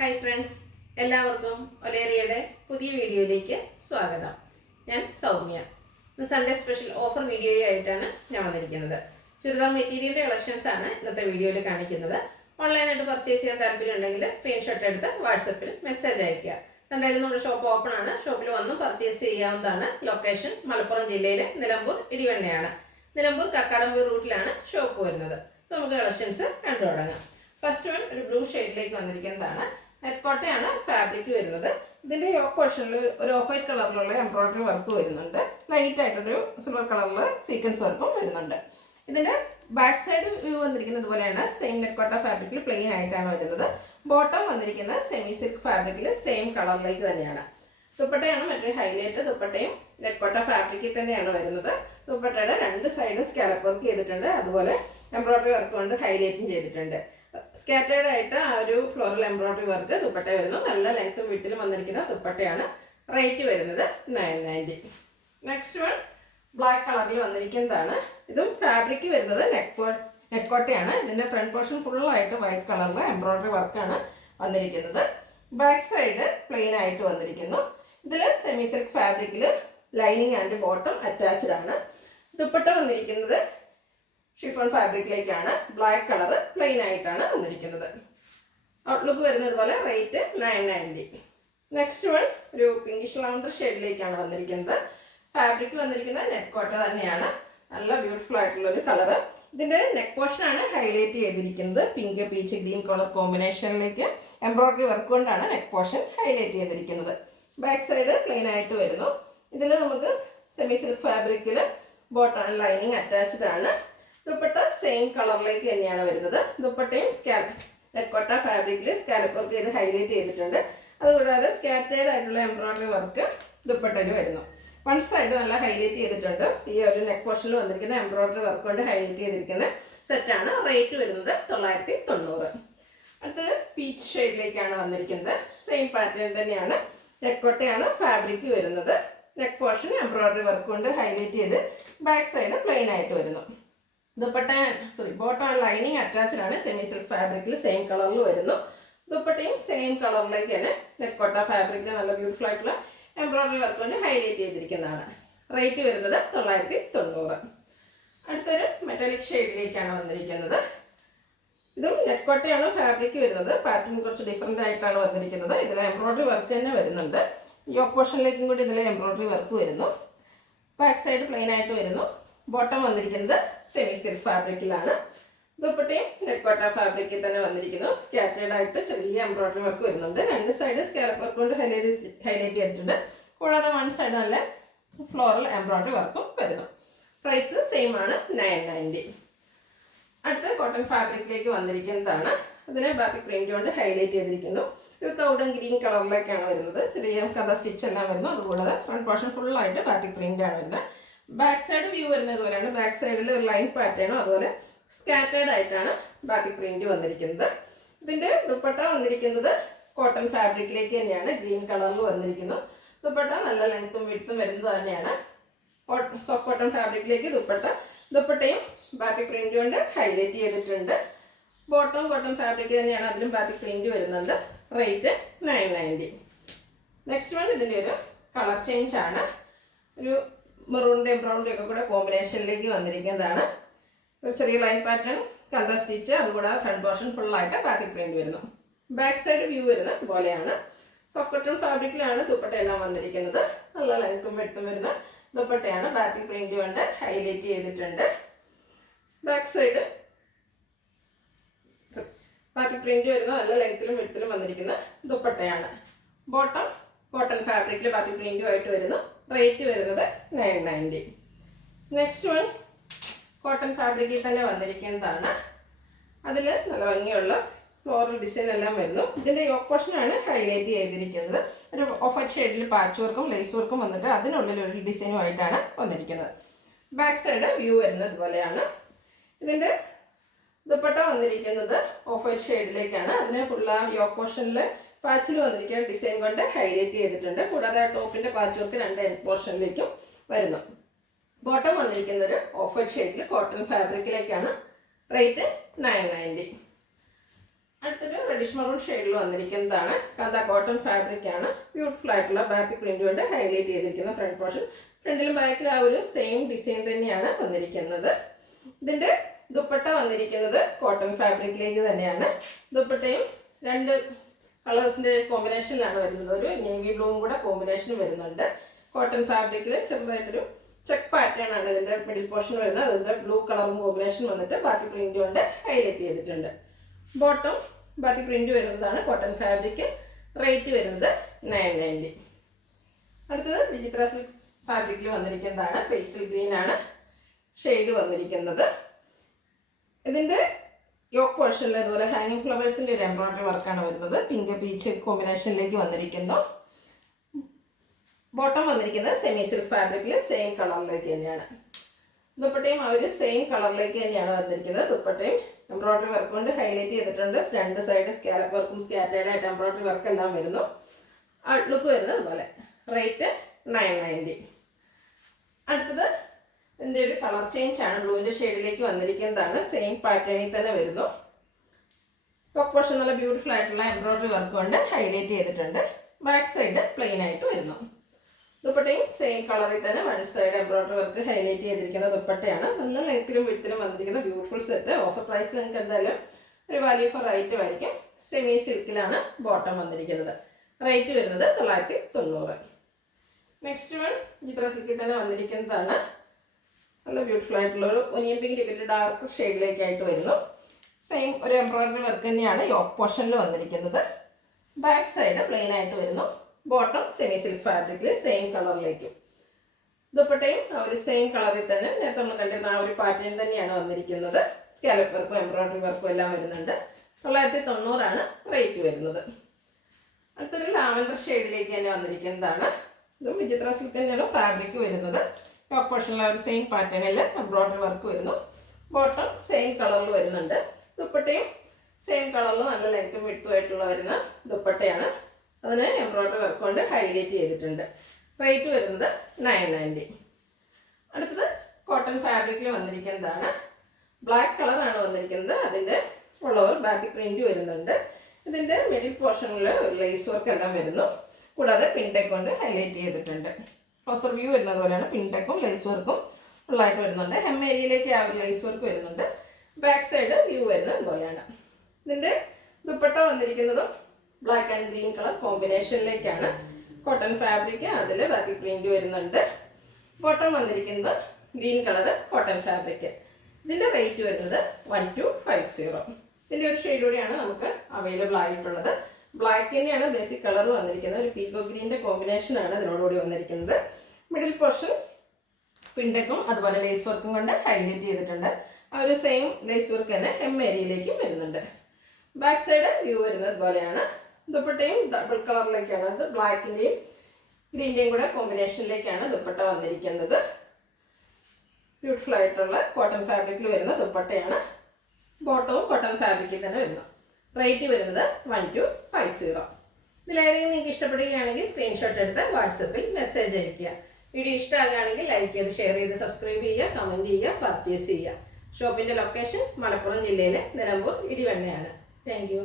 Hi friends, എല്ലാവർക്കും ഒലേറിയയുടെ പുതിയ വീഡിയോയിലേക്ക് സ്വാഗതം. ഞാൻ സൗമ്യ. ഇന്ന് സൺഡേ സ്പെഷ്യൽ ഓഫർ വീഡിയോയായിട്ടാണ് ഞാൻ വന്നിരിക്കുന്നത്. ചുരിദാർ മെറ്റീരിയലിൻ്റെ കളക്ഷൻസ് ആണ് ഇന്നത്തെ വീഡിയോയിൽ കാണിക്കുന്നത്. ഓൺലൈനായിട്ട് പർച്ചേസ് ചെയ്യാൻ താല്പര്യമുണ്ടെങ്കിൽ സ്ക്രീൻഷോട്ട് എടുത്ത് വാട്സപ്പിൽ മെസ്സേജ് അയയ്ക്കുക. എന്തായാലും നമ്മുടെ ഷോപ്പ് ഓപ്പൺ ആണ്. ഷോപ്പിൽ വന്ന് പർച്ചേസ് ചെയ്യാവുന്നതാണ്. ലൊക്കേഷൻ മലപ്പുറം ജില്ലയിലെ നിലമ്പൂർ ഇടിവണ്ണയാണ്. നിലമ്പൂർ കക്കാടംപൂർ റൂട്ടിലാണ് ഷോപ്പ് വരുന്നത്. നമുക്ക് കളക്ഷൻസ് കണ്ടു തുടങ്ങാം. ഫസ്റ്റ് വൺ ഒരു ബ്ലൂ ഷെയ്ഡിലേക്ക് വന്നിരിക്കുന്നതാണ്. നെറ്റ് കോട്ടയാണ് ഫാബ്രിക് വരുന്നത്. ഇതിൻ്റെ യോക്ക് പോർഷനിൽ ഒരു ഓഫ് വൈറ്റ് കളറിലുള്ള എംബ്രോയിഡറി വർക്ക് വരുന്നുണ്ട്. ലൈറ്റ് ആയിട്ടൊരു സിൽവർ കളറിൽ സീക്വൻസ് വർക്കും വരുന്നുണ്ട്. ഇതിൻ്റെ ബാക്ക് സൈഡ് വ്യൂ വന്നിരിക്കുന്നത് പോലെയാണ്. സെയിം നെറ്റ് കോട്ട ഫാബ്രിക്കിൽ പ്ലെയിൻ ആയിട്ടാണ് വരുന്നത്. ബോട്ടം വന്നിരിക്കുന്നത് സെമി സിൽക്ക് ഫാബ്രിക്കിൽ സെയിം കളറിലേക്ക് തന്നെയാണ്. ദുപ്പട്ടയാണ് മറ്റൊരു ഹൈലൈറ്റ്. ദുപ്പട്ടയും നെറ്റ് കോട്ട ഫാബ്രിക്കിൽ തന്നെയാണ് വരുന്നത്. ദുപ്പട്ടയുടെ രണ്ട് സൈഡും സ്കാലപ്പ് വർക്ക് ചെയ്തിട്ടുണ്ട്. അതുപോലെ എംബ്രോയിഡറി വർക്ക് കൊണ്ട് ഹൈലൈറ്റും ചെയ്തിട്ടുണ്ട്. സ്കാറ്റേർഡ് ആയിട്ട് ആ ഒരു ഫ്ലോറൽ എംബ്രോയിഡറി വർക്ക് ദുപ്പട്ട വരുന്നു. നല്ല ലെങ്ത്തും വിട്ടിലും വന്നിരിക്കുന്ന ദുപ്പട്ടയാണ്. റേറ്റ് വരുന്നത് 990. നെക്സ്റ്റ് വൺ ബ്ലാക്ക് കളറിൽ വന്നിരിക്കുന്നതാണ്. ഇതും ഫാബ്രിക് വരുന്നത് നെക്കോട്ടയാണ്. ഇതിൻ്റെ ഫ്രണ്ട് പോർഷൻ ഫുള്ളായിട്ട് വൈറ്റ് കളറിൽ എംബ്രോയിഡറി വർക്കാണ് വന്നിരിക്കുന്നത്. ബാക്ക് സൈഡ് പ്ലെയിൻ ആയിട്ട് വന്നിരിക്കുന്നു. ഇതിൽ സെമി സിൽക്ക് ഫാബ്രിക്കിൽ ലൈനിങ് ആൻഡ് ബോട്ടം അറ്റാച്ച്ഡ് ആണ്. ദുപ്പട്ട വന്നിരിക്കുന്നത് ഷിഫോൺ ഫാബ്രിക്കിലേക്കാണ്. ബ്ലാക്ക് കളർ പ്ലെയിൻ ആയിട്ടാണ് വന്നിരിക്കുന്നത്. ഔട്ട്ലുക്ക് വരുന്നത് പോലെ. റേറ്റ് 990. നെക്സ്റ്റ് വൺ ഒരു പിങ്കിഷ് ലവണ്ടർ ഷെയ്ഡിലേക്കാണ് വന്നിരിക്കുന്നത്. ഫാബ്രിക് വന്നിരിക്കുന്നത് നെറ്റ് കോട്ട തന്നെയാണ്. നല്ല ബ്യൂട്ടിഫുൾ ആയിട്ടുള്ളൊരു കളറ്. ഇതിൻ്റെ നെക്ക് പോർഷനാണ് ഹൈലൈറ്റ് ചെയ്തിരിക്കുന്നത്. പിങ്ക് പീച്ച് ഗ്രീൻ കളർ കോമ്പിനേഷനിലേക്ക് എംബ്രോയിഡറി വർക്ക് കൊണ്ടാണ് നെക്ക് പോർഷൻ ഹൈലൈറ്റ് ചെയ്തിരിക്കുന്നത്. ബാക്ക് സൈഡ് പ്ലെയിൻ ആയിട്ട് വരുന്നു. ഇതിൽ നമുക്ക് സെമി സിൽക്ക് ഫാബ്രിക്കിൽ ബോട്ടം ലൈനിങ് അറ്റാച്ച്ഡ് ആണ്. ദുപ്പട്ട സെയിം കളറിലേക്ക് തന്നെയാണ് വരുന്നത്. ദുപ്പട്ടയും നെറ്റ് കോട്ട ഫാബ്രിക്കിൽ സ്കാലപ്പ് വർക്ക് ചെയ്ത് ഹൈലൈറ്റ് ചെയ്തിട്ടുണ്ട്. അതുകൂടാതെ സ്കാറ്റേർഡ് ആയിട്ടുള്ള എംബ്രോയിഡറി വർക്ക് ദുപ്പട്ടയിൽ വരുന്നു. വൺ സൈഡ് നല്ല ഹൈലൈറ്റ് ചെയ്തിട്ടുണ്ട്. ഈ ഒരു നെക്ക് പോർഷനിൽ വന്നിരിക്കുന്ന എംബ്രോയിഡറി വർക്ക് കൊണ്ട് ഹൈലൈറ്റ് ചെയ്തിരിക്കുന്ന സെറ്റാണ്. റേറ്റ് വരുന്നത് 990. അടുത്തത് പീച്ച് ഷെയ്ഡിലേക്കാണ് വന്നിരിക്കുന്നത്. സെയിം പാറ്റേൺ തന്നെയാണ്. നെറ്റ് കോട്ടയാണ് ഫാബ്രിക് വരുന്നത്. നെക്ക് പോർഷൻ എംബ്രോയിഡറി വർക്ക് കൊണ്ട് ഹൈലൈറ്റ് ചെയ്ത് ബാക്ക് സൈഡ് പ്ലെയിൻ ആയിട്ട് വരുന്നു. ബോട്ടം ലൈനിങ് അറ്റാച്ച്ഡ് ആണ്. സെമി സിൽക്ക് ഫാബ്രിക്കിൽ സെയിം കളറിൽ വരുന്നു. ദുപ്പട്ടയും സെയിം കളറിലേക്ക് തന്നെ നെറ്റ് കോട്ട ഫാബ്രിക്കിൽ നല്ല ബ്യൂട്ടിഫുൾ ആയിട്ടുള്ള എംബ്രോയിഡറി വർക്ക് കൊണ്ട് ഹൈലൈറ്റ് ചെയ്തിരിക്കുന്നതാണ്. റേറ്റ് വരുന്നത് 990. അടുത്തൊരു മെറ്റാലിക് ഷെയ്ഡിലേക്കാണ് വന്നിരിക്കുന്നത്. ഇതും നെറ്റ് കോട്ടയാണ് ഫാബ്രിക് വരുന്നത്. പാറ്റേൺ കുറച്ച് ഡിഫറെൻ്റ് ആയിട്ടാണ് വന്നിരിക്കുന്നത്. ഇതിൽ എംബ്രോയിഡറി വർക്ക് തന്നെ വരുന്നുണ്ട്. യോക്ക് പോർഷനിലേക്കും കൂടി ഇതിൽ എംബ്രോയിഡറി വർക്ക് വരുന്നു. ബാക്ക് സൈഡ് പ്ലെയിൻ ആയിട്ട് വരുന്നു. ബോട്ടം വന്നിരിക്കുന്നത് സെമി സിൽക്ക് ഫാബ്രിക്കിലാണ്. ദുപ്പട്ടയും നെറ്റ് കോട്ട ഫാബ്രിക്കിൽ തന്നെ വന്നിരിക്കുന്നു. സ്കാറ്റേർഡ് ആയിട്ട് ചെറിയ എംബ്രോയിഡറി വർക്ക് വരുന്നുണ്ട്. രണ്ട് സൈഡ് സ്കാലപ്പ് വർക്ക് കൊണ്ട് ഹൈലൈറ്റ് ചെയ്തിട്ടുണ്ട്. കൂടാതെ വൺ സൈഡ് നല്ല ഫ്ലോറൽ എംബ്രോയിഡറി വർക്കും വരുന്നു. പ്രൈസ് സെയിം ആണ്, 990. അടുത്ത കോട്ടൺ ഫാബ്രിക്കിലേക്ക് വന്നിരിക്കുന്നതാണ്. അതിനെ ബാത്തിക് പ്രിന്റ് കൊണ്ട് ഹൈലൈറ്റ് ചെയ്തിരിക്കുന്നു. ഒരു കൗഡൻ ഗ്രീൻ കളറിലേക്കാണ് വരുന്നത്. ചെറിയ കഥ സ്റ്റിച്ച് എല്ലാം വരുന്നു. അതുകൂടാതെ ഫ്രണ്ട് പോർഷൻ ഫുള്ളായിട്ട് ബാത്തിക് പ്രിന്റ് ആണ് വരുന്നത്. ബാക്ക് സൈഡ് വ്യൂ വരുന്നത് പോലെയാണ്. ബാക്ക് സൈഡിൽ ഒരു ലൈൻ പാറ്റേണും അതുപോലെ സ്കാറ്റേർഡ് ആയിട്ടാണ് ബാത്തിക് പ്രിന്റ് വന്നിരിക്കുന്നത്. ഇതിൻ്റെ ദുപ്പട്ട വന്നിരിക്കുന്നത് കോട്ടൺ ഫാബ്രിക്കിലേക്ക് തന്നെയാണ്. ഗ്രീൻ കളറിൽ വന്നിരിക്കുന്നു. ദുപ്പട്ട നല്ല ലെങ്ത്തും വിഡ്ത്തും വരുന്നത് തന്നെയാണ്. സോഫ്റ്റ് കോട്ടൺ ഫാബ്രിക്കിലേക്ക് ദുപ്പട്ടയും ബാത്തിക് പ്രിന്റ് കൊണ്ട് ഹൈലൈറ്റ് ചെയ്തിട്ടുണ്ട്. ബോട്ടം കോട്ടൺ ഫാബ്രിക് തന്നെയാണ്. അതിലും ബാത്തിക് പ്രിന്റ് വരുന്നുണ്ട്. റേറ്റ് 990. നെക്സ്റ്റ് വൺ ഇതിൻ്റെ ഒരു കളർ ചേഞ്ച് ആണ്. ഒരു മെറൂണിൻ്റെയും ബ്രൗണിൻ്റെയും ഒക്കെ കൂടെ കോമ്പിനേഷനിലേക്ക് വന്നിരിക്കുന്നതാണ്. ഒരു ചെറിയ ലൈൻ പാറ്റേൺ കന്ത സ്റ്റിച്ച്, അതുകൂടാതെ ഫ്രണ്ട് പോർഷൻ ഫുള്ളായിട്ട് ബാത്തിക് പ്രിന്റ് വരുന്നു. ബാക്ക് സൈഡ് വ്യൂ വരുന്നത് പോലെയാണ്. സോഫ്റ്റ് കോട്ടൺ ഫാബ്രിക്കിലാണ് ദുപ്പട്ട എല്ലാം വന്നിരിക്കുന്നത്. നല്ല ലെങ്ത്തും വെട്ടും വരുന്ന ദുപ്പട്ടയാണ്. ബാത്തിക് പ്രിന്റ് കൊണ്ട് ഹൈലൈറ്റ് ചെയ്തിട്ടുണ്ട്. ബാക്ക് സൈഡ് ബാത്തിക് പ്രിന്റ് വരുന്ന നല്ല ലെങ്ത്തിലും വെട്ടിലും വന്നിരിക്കുന്ന ദുപ്പട്ടയാണ്. ബോട്ടം കോട്ടൺ ഫാബ്രിക്കിൽ ബാത്തിക് പ്രിന്റുമായിട്ട് വരുന്നു. റേറ്റ് വരുന്നത് 990. നെക്സ്റ്റ് വൺ കോട്ടൺ ഫാബ്രിക്കിൽ തന്നെ വന്നിരിക്കുന്നതാണ്. അതിൽ നല്ല ഭംഗിയുള്ള ഫ്ലോറൽ ഡിസൈൻ എല്ലാം വരുന്നു. ഇതിൻ്റെ യോക്ക് പോർഷനാണ് ഹൈലൈറ്റ് ചെയ്തിരിക്കുന്നത്. ഒരു ഓഫ് വൈറ്റ് ഷെയ്ഡിൽ പാച്ച് വർക്കും ലേസ് വർക്കും വന്നിട്ട് അതിനുള്ളിൽ ഒരു ഡിസൈനുമായിട്ടാണ് വന്നിരിക്കുന്നത്. ബാക്ക് സൈഡ് വ്യൂ വരുന്നത് പോലെയാണ്. ഇതിൻ്റെ ദുപ്പട്ട വന്നിരിക്കുന്നത് ഓഫ് വൈറ്റ് ഷെയ്ഡിലേക്കാണ്. അതിന് ഫുള്ള യോക്ക് പോർഷനിൽ പാച്ചിൽ വന്നിരിക്കുന്ന ഡിസൈൻ കൊണ്ട് ഹൈലൈറ്റ് ചെയ്തിട്ടുണ്ട്. കൂടാതെ ടോപ്പിൻ്റെ പാച്ച് വർക്ക് രണ്ട് എൻഡ് പോർഷനിലേക്കും വരുന്നു. ബോട്ടം വന്നിരിക്കുന്ന ഒരു ഓഫ് വൈറ്റ് ഷെയ്ഡിൽ കോട്ടൺ ഫാബ്രിക്കിലേക്കാണ്. റേറ്റ് 990. അടുത്തൊരു റെഡിഷ് മറൂൺ ഷെയ്ഡിൽ വന്നിരിക്കുന്നതാണ്. കാന്ത കോട്ടൺ ഫാബ്രിക് ആണ്. ബ്യൂട്ടിഫുൾ ആയിട്ടുള്ള ബാത്തിക് പ്രിന്റ് കൊണ്ട് ഹൈലൈറ്റ് ചെയ്തിരിക്കുന്ന ഫ്രണ്ട് പോർഷൻ. ഫ്രണ്ടിലും ബാക്കിലും ആ ഒരു സെയിം ഡിസൈൻ തന്നെയാണ് വന്നിരിക്കുന്നത്. ഇതിൻ്റെ ദുപ്പട്ട വന്നിരിക്കുന്നത് കോട്ടൺ ഫാബ്രിക്കിലേക്ക് തന്നെയാണ്. ദുപ്പട്ടയും രണ്ട് കളേഴ്സിൻ്റെ കോമ്പിനേഷനിലാണ് വരുന്നത്. ഒരു നേവി ബ്ലൂവും കൂടെ കോമ്പിനേഷൻ വരുന്നുണ്ട്. കോട്ടൺ ഫാബ്രിക്കിൽ ചെറുതായിട്ടൊരു ചെക്ക് പാറ്റേൺ ആണ് ഇതിൻ്റെ മിഡിൽ പോർഷൻ വരുന്നത്. അതിൻ്റെ ബ്ലൂ കളറും കോമ്പിനേഷൻ വന്നിട്ട് ബാത്തിക് പ്രിന്റ് കൊണ്ട് ഹൈലൈറ്റ് ചെയ്തിട്ടുണ്ട്. ബോട്ടം ബാത്തിക് പ്രിന്റ് വരുന്നതാണ്. Cotton fabric. റേറ്റ് വരുന്നത് 990. അടുത്തത് വിചിത്ര സിൽക്ക് ഫാബ്രിക്കിൽ വന്നിരിക്കുന്നതാണ്. പേസ്റ്റൽ ഗ്രീൻ ആണ് ഷെയ്ഡ് വന്നിരിക്കുന്നത്. ഇതിൻ്റെ യോക്ക് പോർഷനിൽ അതുപോലെ ഹാങ്ങിങ് ഫ്ലവേഴ്സിൻ്റെ ഒരു എംബ്രോയിഡറി വർക്കാണ് വരുന്നത്. പിങ്ക് പീച്ച് കോമ്പിനേഷനിലേക്ക് വന്നിരിക്കുന്നു. ബോട്ടം വന്നിരിക്കുന്നത് സെമി സിൽക്ക് ഫാബ്രിക്കിൽ സെയിം കളറിലേക്ക് തന്നെയാണ്. ദുപ്പട്ടയും ആ ഒരു സെയിം കളറിലേക്ക് തന്നെയാണ് വന്നിരിക്കുന്നത്. ദുപ്പട്ടയും എംബ്രോയിഡറി വർക്ക് കൊണ്ട് ഹൈലൈറ്റ് ചെയ്തിട്ടുണ്ട്. രണ്ട് സൈഡ് സ്കാലപ്പ് വർക്കും സ്കാറ്റേർഡ് ആയിട്ട് എംബ്രോയിഡറി വർക്ക് എല്ലാം വരുന്നു. ഔട്ട്ലുക്ക് വരുന്നത് അതുപോലെ. റേറ്റ് 990. അടുത്തത് ഇതിൻ്റെ ഒരു കളർ ചേഞ്ച് ആണ്. ബ്ലൂവിൻ്റെ ഷെയ്ഡിലേക്ക് വന്നിരിക്കുന്നതാണ്. സെയിം പാറ്റേണിൽ തന്നെ വരുന്നു. ടോപ്പ് പോർഷൻ നല്ല ബ്യൂട്ടിഫുൾ ആയിട്ടുള്ള എംബ്രോയിഡറി വർക്ക് കൊണ്ട് ഹൈലൈറ്റ് ചെയ്തിട്ടുണ്ട്. ബാക്ക് സൈഡ് പ്ലെയിൻ ആയിട്ട് വരുന്നു. ദുപ്പട്ടയും സെയിം കളറിൽ തന്നെ one side embroidery work highlight ചെയ്തിരിക്കുന്ന ദുപ്പട്ടയാണ്. നല്ല ലെങ്ത്തിലും വിഡ്ത്തിലും വന്നിരിക്കുന്ന ബ്യൂട്ടിഫുൾ സെറ്റ്. ഓഫർ പ്രൈസ് നിങ്ങൾക്ക് എന്തായാലും ഒരു വാല്യൂ ഫോർ ഐറ്റം ആയിരിക്കും. സെമി സിൽക്കിലാണ് ബോട്ടം വന്നിരിക്കുന്നത്. റേറ്റ് വരുന്നത് 990. നെക്സ്റ്റ് വൺ ചിത്ര സിൽക്കിൽ തന്നെ വന്നിരിക്കുന്നതാണ്. നല്ല ബ്യൂട്ടിഫുൾ ആയിട്ടുള്ള ഒരു ഒനിയൻ പിങ്ക് ഒരു ഡാർക്ക് ഷെയ്ഡിലേക്കായിട്ട് വരുന്നു. സെയിം ഒരു എംബ്രോയിഡറി വർക്ക് തന്നെയാണ് യോക്ക് പോർഷനിൽ വന്നിരിക്കുന്നത്. ബാക്ക് സൈഡ് പ്ലെയിൻ ആയിട്ട് വരുന്നു. ബോട്ടം സെമി സിൽക്ക് ഫാബ്രിക്കിൽ സെയിം കളറിലേക്കും. ദുപ്പട്ടയും ആ ഒരു സെയിം കളറിൽ തന്നെ നേരത്തെ നമ്മൾ കണ്ടിരുന്ന ആ ഒരു പാറ്റേൺ തന്നെയാണ് വന്നിരിക്കുന്നത്. സ്കാലപ്പ് വർക്കും എംബ്രോയിഡറി വർക്കും എല്ലാം വരുന്നുണ്ട്. 990 റേറ്റ് വരുന്നത്. അടുത്തൊരു ലാവൻഡർ ഷെയ്ഡിലേക്ക് തന്നെ വന്നിരിക്കുന്നതാണ്. ഇതും വിചിത്ര സിൽക്ക് തന്നെയാണ് ഫാബ്രിക് വരുന്നത്. ടോപ്പ് പോർഷനിൽ ആ ഒരു സെയിം പാറ്റേണിൽ എംബ്രോയിഡറി വർക്ക് വരുന്നു. ബോട്ടം സെയിം കളറിൽ വരുന്നുണ്ട്. ദുപ്പട്ടയും സെയിം കളറിൽ നല്ല ലെങ്ത്തും വിഡ്ത്തും ആയിട്ടുള്ള വരുന്ന ദുപ്പട്ടയാണ്. അതിന് എംബ്രോയിഡറി വർക്ക് കൊണ്ട് ഹൈലൈറ്റ് ചെയ്തിട്ടുണ്ട്. റേറ്റ് വരുന്നത് 990. അടുത്തത് കോട്ടൺ ഫാബ്രിക്കിൽ വന്നിരിക്കുന്നതാണ്. ബ്ലാക്ക് കളറാണ് വന്നിരിക്കുന്നത്. അതിൻ്റെ ഉള്ളവർ ബാക്കി പ്രിന്റ് വരുന്നുണ്ട്. ഇതിൻ്റെ മിഡിൽ പോർഷനിൽ ഒരു ലേസ് വർക്ക് എല്ലാം വരുന്നു. കൂടാതെ പിൻടെക്ക് കൊണ്ട് ഹൈലൈറ്റ് ചെയ്തിട്ടുണ്ട്. ക്ലോസർ വ്യൂ വരുന്നത് പോലെയാണ്. പിൻടെക്കും ലേസ് വർക്കും ഫുള്ളായിട്ട് വരുന്നുണ്ട്. ഹെം ഏരിയയിലേക്ക് ആ ഒരു ലേസ് വർക്ക് വരുന്നുണ്ട്. ബാക്ക് സൈഡ് വ്യൂ വരുന്നത് ഇതുപോലെയാണ്. ഇതിൻ്റെ ദുപ്പട്ട വന്നിരിക്കുന്നതും ബ്ലാക്ക് ആൻഡ് ഗ്രീൻ കളർ കോമ്പിനേഷനിലേക്കാണ്. Cotton fabric. അതിൽ ബാത്തിക് പ്രിന്റ് വരുന്നുണ്ട്. ബോട്ടം വന്നിരിക്കുന്നത് ഗ്രീൻ കളർ കോട്ടൺ ഫാബ്രിക്. ഇതിൻ്റെ റേറ്റ് വരുന്നത് 1250. ഇതിൻ്റെ ഒരു ഷെയ്ഡ് കൂടിയാണ് നമുക്ക് അവൈലബിൾ ആയിട്ടുള്ളത്. ബ്ലാക്ക് തന്നെയാണ് ബേസിക് കളർ വന്നിരിക്കുന്നത്. ഒരു പീക്കോ ഗ്രീൻ്റെ കോമ്പിനേഷനാണ് ഇതിനോടുകൂടി വന്നിരിക്കുന്നത്. മിഡിൽ പോർഷൻ പിൻടെക്കും അതുപോലെ ലേസ് വർക്കും കൊണ്ട് ഹൈലൈറ്റ് ചെയ്തിട്ടുണ്ട്. ആ ഒരു സെയിം ലേസ് വർക്ക് തന്നെ ഹെം ഏരിയയിലേക്കും വരുന്നുണ്ട്. ബാക്ക് സൈഡ് വ്യൂ വരുന്നത് പോലെയാണ്. ദുപ്പട്ടയും ഡബിൾ കളറിലേക്കാണ്. അത് ബ്ലാക്കിൻ്റെയും ഗ്രീൻ്റെയും കൂടെ കോമ്പിനേഷനിലേക്കാണ് ദുപ്പട്ട വന്നിരിക്കുന്നത്. ബ്യൂട്ടിഫുൾ ആയിട്ടുള്ള കോട്ടൺ ഫാബ്രിക്കിൽ വരുന്ന ദുപ്പട്ടയാണ്. ബോട്ടവും കോട്ടൺ ഫാബ്രിക്കിൽ തന്നെ വരുന്നു. റേറ്റ് വരുന്നത് 1250. ഇതിലേതെങ്കിലും നിങ്ങൾക്ക് ഇഷ്ടപ്പെടുകയാണെങ്കിൽ സ്ക്രീൻഷോട്ട് എടുത്ത് വാട്സപ്പിൽ മെസ്സേജ് അയയ്ക്കുക. വീഡിയോ ഇഷ്ടമാകുകയാണെങ്കിൽ ലൈക്ക് ചെയ്ത് ഷെയർ ചെയ്ത് സബ്സ്ക്രൈബ് ചെയ്യുക, കമൻറ്റ് ചെയ്യുക, പർച്ചേസ് ചെയ്യുക. ഷോപ്പിൻ്റെ ലൊക്കേഷൻ മലപ്പുറം ജില്ലയിലെ നിലമ്പൂർ ഇടിവണ്ണയാണ്. Thank you.